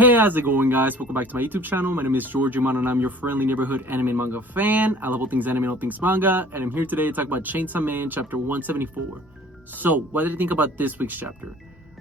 Hey, how's it going, guys? Welcome back to my YouTube channel. My name is George Yamano, and I'm your friendly neighborhood anime and manga fan. I love all things anime and all things manga, and I'm here today to talk about Chainsaw Man chapter 174. So, what did you think about this week's chapter?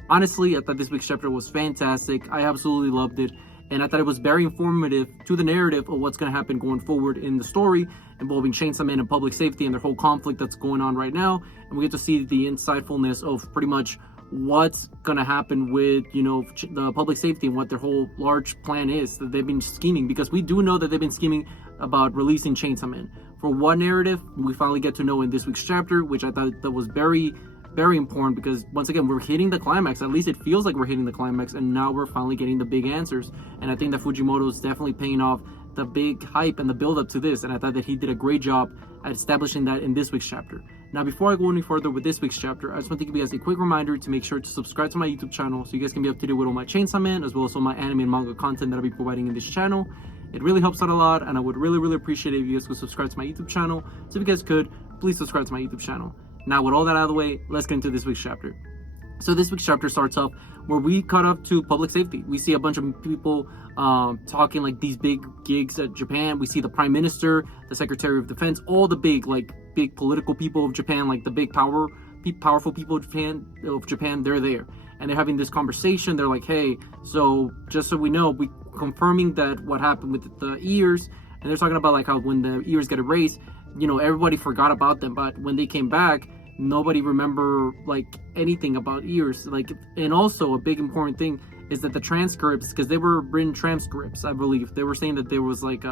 Honestly, I thought this week's chapter was fantastic. I absolutely loved it, and I thought it was very informative to the narrative of what's going to happen going forward in the story involving Chainsaw Man and public safety and their whole conflict that's going on right now. And we get to see the insightfulness of pretty much what's gonna happen with, the public safety and what their whole large plan is that they've been scheming, because we do know that they've been scheming about releasing Chainsaw Man. For one narrative, we finally get to know in this week's chapter, which I thought that was very, very important, because once again, we're hitting the climax. At least it feels like we're hitting the climax, and now we're finally getting the big answers. And I think that Fujimoto is definitely paying off the big hype and the build up to this, and I thought that he did a great job at establishing that in this week's chapter. Now, before I go any further with this week's chapter, I just want to give you guys a quick reminder to make sure to subscribe to my YouTube channel so you guys can be up to date with all my Chainsaw Man as well as all my anime and manga content that I'll be providing in this channel. It really helps out a lot, and I would really appreciate it if you guys could subscribe to my YouTube channel. So if you guys could, please subscribe to my YouTube channel. Now, with all that out of the way, let's get into this week's chapter. So this week's chapter starts off where we cut up to public safety. We see a bunch of people talking like these big gigs at Japan. We see the Prime Minister, the Secretary of Defense, all the big political people of Japan, like the big powerful people of Japan, they're there. And they're having this conversation. They're like, hey, so just so we know, we confirming that what happened with the ears. And they're talking about like how when the ears get erased, everybody forgot about them. But when they came back, nobody remember like anything about ears. And also a big important thing is that the transcripts, because they were written transcripts, I believe they were saying that there was like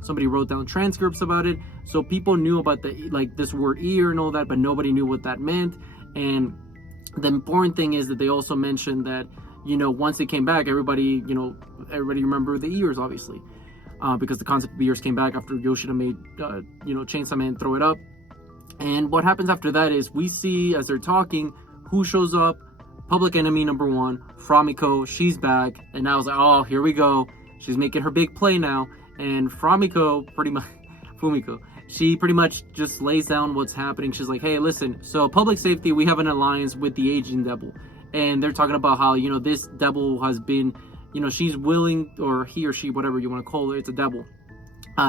somebody wrote down transcripts about it, so people knew about this word ear and all that, but nobody knew what that meant. And the important thing is that they also mentioned that once they came back, everybody remembered the ears, obviously, because the concept of ears came back after Yoshida made Chainsaw Man throw it up. And what happens after that is we see, as they're talking, who shows up? Public enemy number one, Fumiko. She's back, and now I was like, oh, here we go. She's making her big play now. And Fumiko, she pretty much just lays down what's happening. She's like, hey, listen, so public safety, we have an alliance with the aging devil. And they're talking about how, this devil has been, she's willing, or he or she, whatever you want to call it, it's a devil.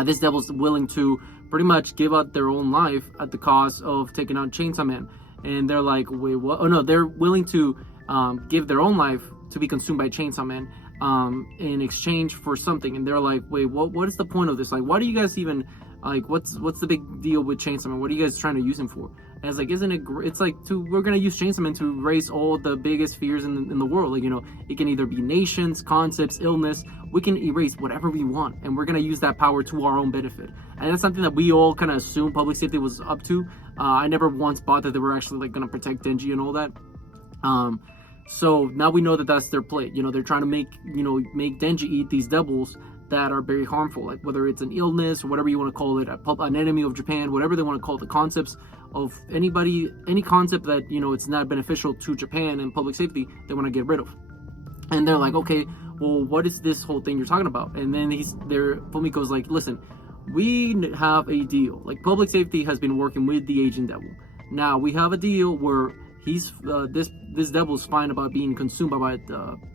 This devil's willing to pretty much give up their own life at the cost of taking out Chainsaw Man. And they're like, wait, what? Oh no, they're willing to give their own life to be consumed by Chainsaw Man in exchange for something. And they're like, wait, what is the point of this? Like, why do you guys even, what's the big deal with Chainsaw Man? What are you guys trying to use him for? And it's like, isn't it great? It's like, we're gonna use Chainsaw Man to erase all the biggest fears in the world. It can either be nations, concepts, illness. We can erase whatever we want, and we're gonna use that power to our own benefit. And that's something that we all kind of assume public safety was up to. I never once thought that they were actually gonna protect Denji and all that. So now we know that that's their play. They're trying to make Denji eat these devils that are very harmful, like whether it's an illness or whatever you want to call it, an enemy of Japan, whatever they want to call it, the concepts of any concept that it's not beneficial to Japan and public safety, they want to get rid of. And they're like, okay, well, what is this whole thing you're talking about? And then Fumiko's like, listen, we have a deal. Like, public safety has been working with the aging devil. Now we have a deal where he's this devil's fine about being consumed by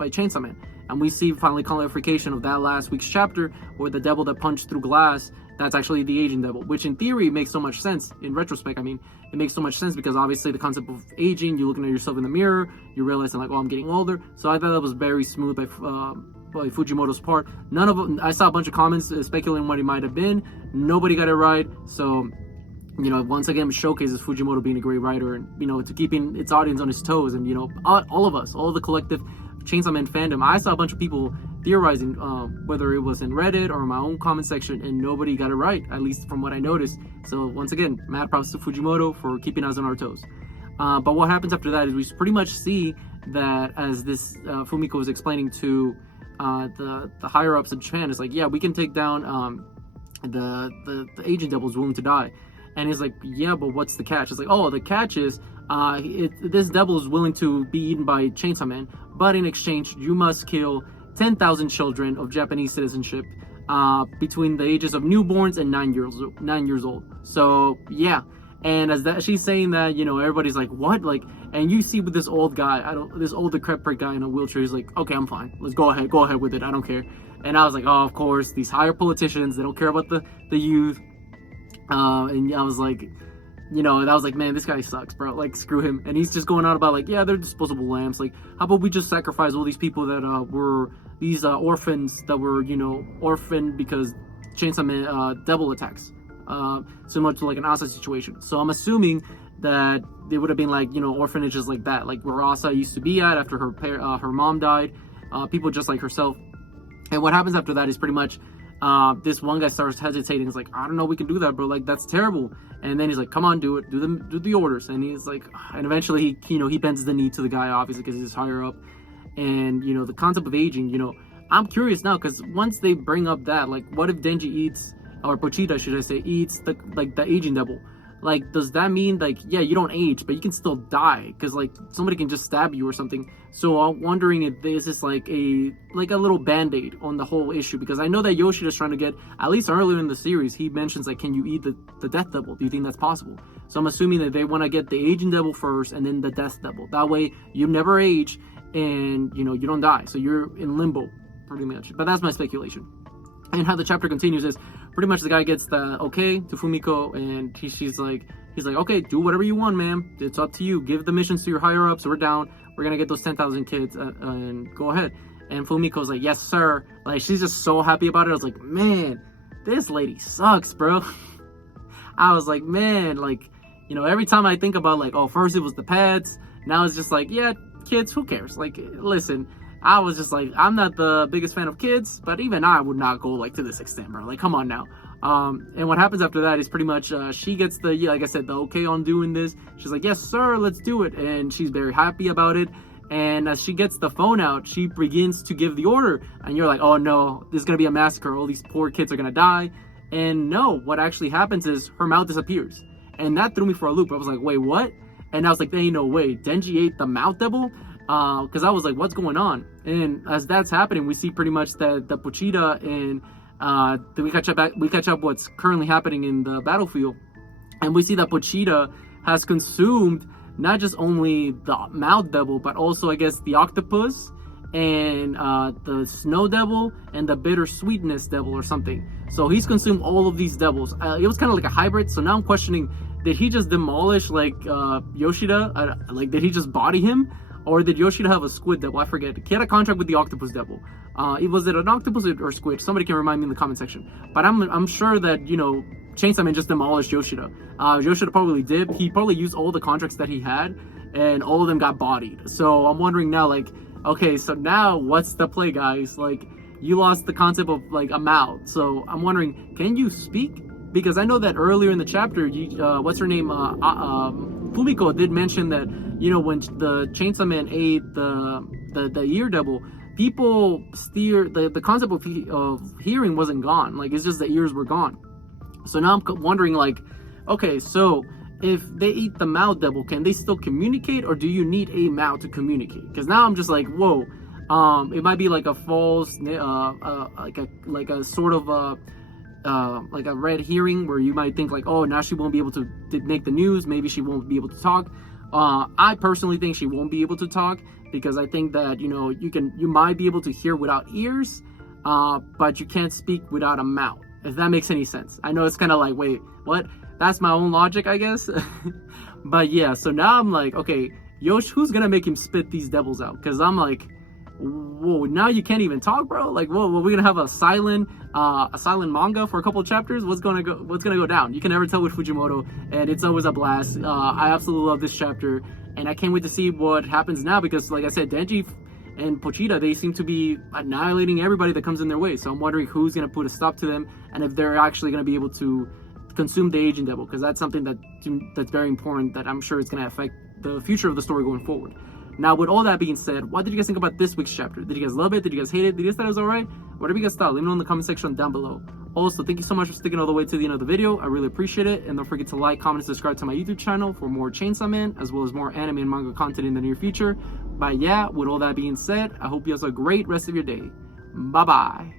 Chainsaw Man. And we see finally clarification of that last week's chapter, where the devil that punched through glass, that's actually the aging devil, which in theory makes so much sense. In retrospect, I mean, it makes so much sense, because obviously the concept of aging, you're looking at yourself in the mirror, you're realizing like, oh, I'm getting older. So I thought that was very smooth by Fujimoto's part. None of them, I saw a bunch of comments speculating what it might have been. Nobody got it right. So once again, it showcases Fujimoto being a great writer, and to keeping its audience on his toes. And all of us, all the collective Chainsaw Man fandom, I saw a bunch of people theorizing, whether it was in Reddit or in my own comment section, and nobody got it right, at least from what I noticed. So once again, mad props to Fujimoto for keeping us on our toes. But what happens after that is we pretty much see that, as this Fumiko was explaining to the higher ups of Japan, is like, yeah, we can take down the agent devil's willing to die. And he's like, yeah, but what's the catch? It's like, oh, the catch is this devil is willing to be eaten by Chainsaw Man, but in exchange, you must kill 10,000 children of Japanese citizenship between the ages of newborns and 9 years old. So yeah, and as that she's saying that, everybody's like, what? Like, And you see with this old guy, this old decrepit guy in a wheelchair, he's like, okay, I'm fine. Let's go ahead with it. I don't care. And I was like, oh, of course, these higher politicians, they don't care about the youth. And I was like, and I was like, man, this guy sucks, bro. Like, screw him. And he's just going on about like, yeah, they're disposable lambs. Like, how about we just sacrifice all these people that were these orphans that were, orphaned because Chainsaw Man devil attacks, similar to like an Asa situation. So I'm assuming that they would have been like, orphanages like that, like where Asa used to be at after her mom died, people just like herself. And what happens after that is pretty much this one guy starts hesitating. He's like, I don't know, we can do that, bro. Like, that's terrible. And then he's like, come on, do it. Do the orders. And he's like, and eventually he bends the knee to the guy, obviously, because he's higher up. And, the concept of aging, I'm curious now, because once they bring up that, like, what if Denji eats, or Pochita, should I say, eats the aging devil? Like, does that mean, like, yeah, you don't age, but you can still die? Because, like, somebody can just stab you or something. So I'm wondering if this is, like a little band-aid on the whole issue. Because I know that Yoshida's trying to get, at least earlier in the series, he mentions, like, can you eat the death devil? Do you think that's possible? So I'm assuming that they want to get the aging devil first and then the death devil. That way, you never age and, you don't die. So you're in limbo, pretty much. But that's my speculation. And how the chapter continues is pretty much the guy gets the okay to Fumiko, and he's like, okay, do whatever you want, man. It's up to you. Give the missions to your higher ups. We're down. We're gonna get those 10,000 kids, and go ahead. And Fumiko's like, yes, sir. Like, she's just so happy about it. I was like, man, this lady sucks, bro. I was like, man, like, every time I think about like, oh, first it was the pets, now it's just like, yeah, kids, who cares? Like, listen. I was just like, I'm not the biggest fan of kids, but even I would not go like to this extent, bro. Like, come on now. And what happens after that is pretty much she gets the, like I said, the okay on doing this. She's like, yes, sir, let's do it. And she's very happy about it. And as she gets the phone out, she begins to give the order. And you're like, oh no, this is going to be a massacre. All these poor kids are going to die. And no, what actually happens is her mouth disappears. And that threw me for a loop. I was like, wait, what? And I was like, there ain't no way. Denji ate the mouth devil? Because I was like, what's going on? And as that's happening, we see pretty much that the Pochita and we catch up what's currently happening in the battlefield, and we see that Pochita has consumed not just only the mouth devil, but also, I guess, the octopus and the snow devil and the bittersweetness devil or something. So he's consumed all of these devils. It was kind of like a hybrid. So now I'm questioning, did he just demolish like Yoshida? Like, did he just body him? Or did Yoshida have a squid devil? I forget. He had a contract with the octopus devil. Was it an octopus or squid? Somebody can remind me in the comment section. But I'm sure that, Chainsaw Man just demolished Yoshida. Yoshida probably did. He probably used all the contracts that he had, and all of them got bodied. So I'm wondering now, like, okay, so now what's the play, guys? Like, you lost the concept of, like, a mouth. So I'm wondering, can you speak? Because I know that earlier in the chapter, what's her name? Fumiko did mention that, when the Chainsaw Man ate the ear devil, people steer the concept of hearing wasn't gone. Like, it's just the ears were gone. So now I'm wondering, like, okay, so if they eat the mouth devil, can they still communicate, or do you need a mouth to communicate? Because now I'm just like, whoa, it might be like a false, like a sort of like a red herring, where you might think like, oh, now she won't be able to make the news. Maybe she won't be able to talk. I personally think she won't be able to talk, because I think that, you might be able to hear without ears, but you can't speak without a mouth, if that makes any sense. I know it's kind of like, wait, what? That's my own logic, I guess. But yeah, so now I'm like, okay, Yosh, who's gonna make him spit these devils out? Because I'm like, whoa, now you can't even talk, bro. Like, whoa, we're gonna have a silent manga for a couple of chapters. What's gonna go down? You can never tell with Fujimoto, and it's always a blast. I absolutely love this chapter, and I can't wait to see what happens now, because, like I said, Denji and Pochita, they seem to be annihilating everybody that comes in their way. So I'm wondering who's gonna put a stop to them, and if they're actually gonna be able to consume the aging devil, because that's something that's very important, that I'm sure it's gonna affect the future of the story going forward. Now, with all that being said, what did you guys think about this week's chapter? Did you guys love it? Did you guys hate it? Did you guys thought it was alright? Whatever you guys thought, let me know in the comment section down below. Also, thank you so much for sticking all the way to the end of the video. I really appreciate it. And don't forget to like, comment, and subscribe to my YouTube channel for more Chainsaw Man, as well as more anime and manga content in the near future. But yeah, with all that being said, I hope you guys have a great rest of your day. Bye-bye.